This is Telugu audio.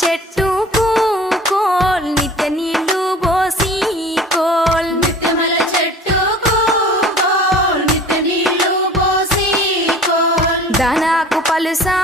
చెట్టు కోల్ నిత్య నీళ్ళు పోసి కోల్ నిత్యమల చెట్టుకు కోల్ నిత్య నీళ్ళు పోసి కోల్ దానాకు పలుసా